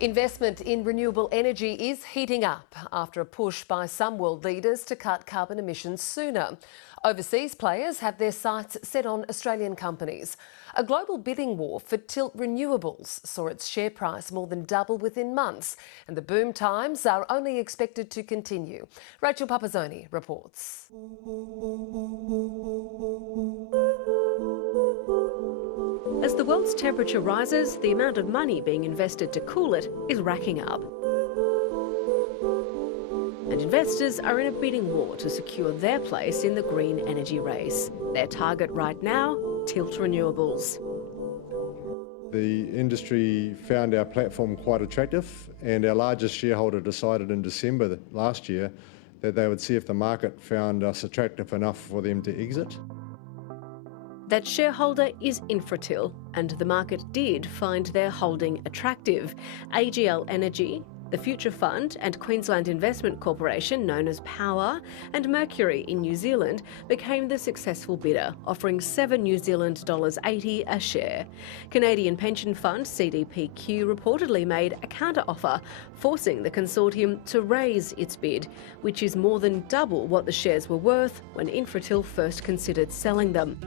Investment in renewable energy is heating up after a push by some world leaders to cut carbon emissions sooner. Overseas players have their sights set on Australian companies. A global bidding war for Tilt Renewables saw its share price more than double within months, and the boom times are only expected to continue. Rachel Papazzoni reports. As the world's temperature rises, the amount of money being invested to cool it is racking up. And investors are in a bidding war to secure their place in the green energy race. Their target right now, Tilt Renewables. The industry found our platform quite attractive, and our largest shareholder decided in December last year that they would see if the market found us attractive enough for them to exit. That shareholder is Infratil, and the market did find their holding attractive. AGL Energy, the Future Fund and Queensland Investment Corporation, known as Power, and Mercury in New Zealand became the successful bidder, offering $7 New Zealand dollars 80 a share. Canadian pension fund CDPQ reportedly made a counter-offer, forcing the consortium to raise its bid, which is more than double what the shares were worth when Infratil first considered selling them.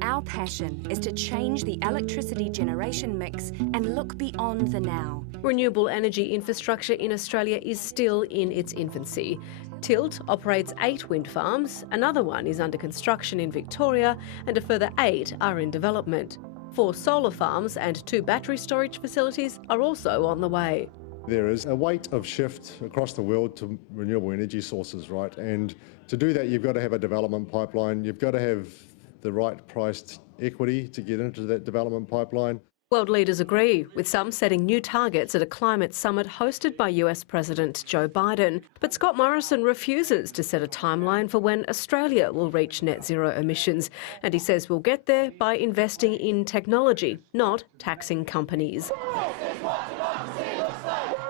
Our passion is to change the electricity generation mix and look beyond the now. Renewable energy infrastructure in Australia is still in its infancy. Tilt operates 8 wind farms, another one is under construction in Victoria, and a further 8 are in development. 4 solar farms and 2 battery storage facilities are also on the way. There is a weight of shift across the world to renewable energy sources, right? And to do that, you've got to have a development pipeline. You've got to have the right priced equity to get into that development pipeline. World leaders agree, with some setting new targets at a climate summit hosted by US President Joe Biden. But Scott Morrison refuses to set a timeline for when Australia will reach net zero emissions. And he says we'll get there by investing in technology, not taxing companies.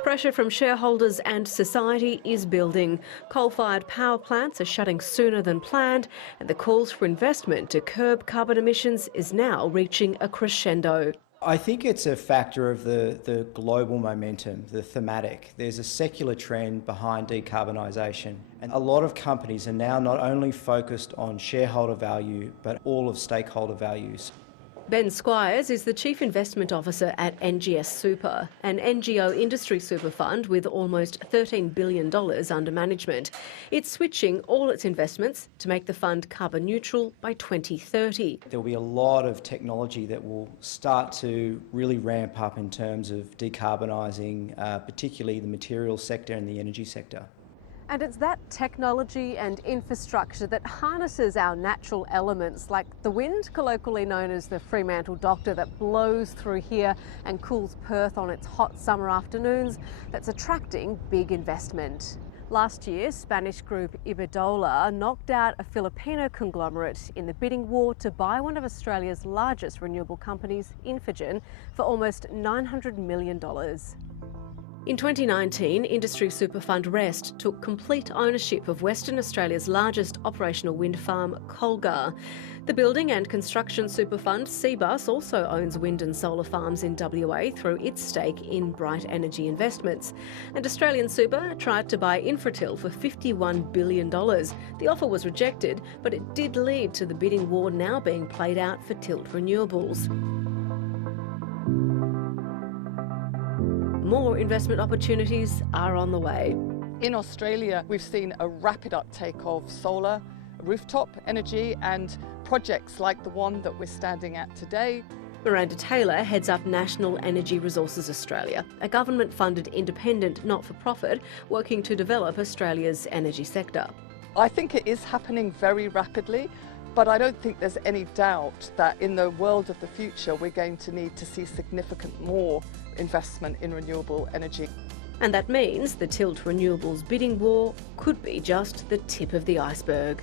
Pressure from shareholders and society is building. Coal-fired power plants are shutting sooner than planned, and the calls for investment to curb carbon emissions is now reaching a crescendo. I think it's a factor of the global momentum, the thematic. There's a secular trend behind decarbonisation, and a lot of companies are now not only focused on shareholder value, but all of stakeholder values. Ben Squires is the Chief Investment Officer at NGS Super, an NGO industry super fund with almost $13 billion under management. It's switching all its investments to make the fund carbon neutral by 2030. There'll be a lot of technology that will start to really ramp up in terms of decarbonising, particularly the materials sector and the energy sector. And it's that technology and infrastructure that harnesses our natural elements, like the wind, colloquially known as the Fremantle Doctor, that blows through here and cools Perth on its hot summer afternoons, that's attracting big investment. Last year, Spanish group Iberdrola knocked out a Filipino conglomerate in the bidding war to buy one of Australia's largest renewable companies, Infigen, for almost $900 million. In 2019, industry super fund Rest took complete ownership of Western Australia's largest operational wind farm, Colgar. The building and construction super fund Cbus also owns wind and solar farms in WA through its stake in Bright Energy Investments. And Australian Super tried to buy Infratil for $51 billion. The offer was rejected, but it did lead to the bidding war now being played out for Tilt Renewables. More investment opportunities are on the way. In Australia, we've seen a rapid uptake of solar, rooftop energy and projects like the one that we're standing at today. Miranda Taylor heads up National Energy Resources Australia, a government-funded independent not-for-profit working to develop Australia's energy sector. I think it is happening very rapidly, but I don't think there's any doubt that in the world of the future we're going to need to see significant more investment in renewable energy. And that means the Tilt Renewables bidding war could be just the tip of the iceberg.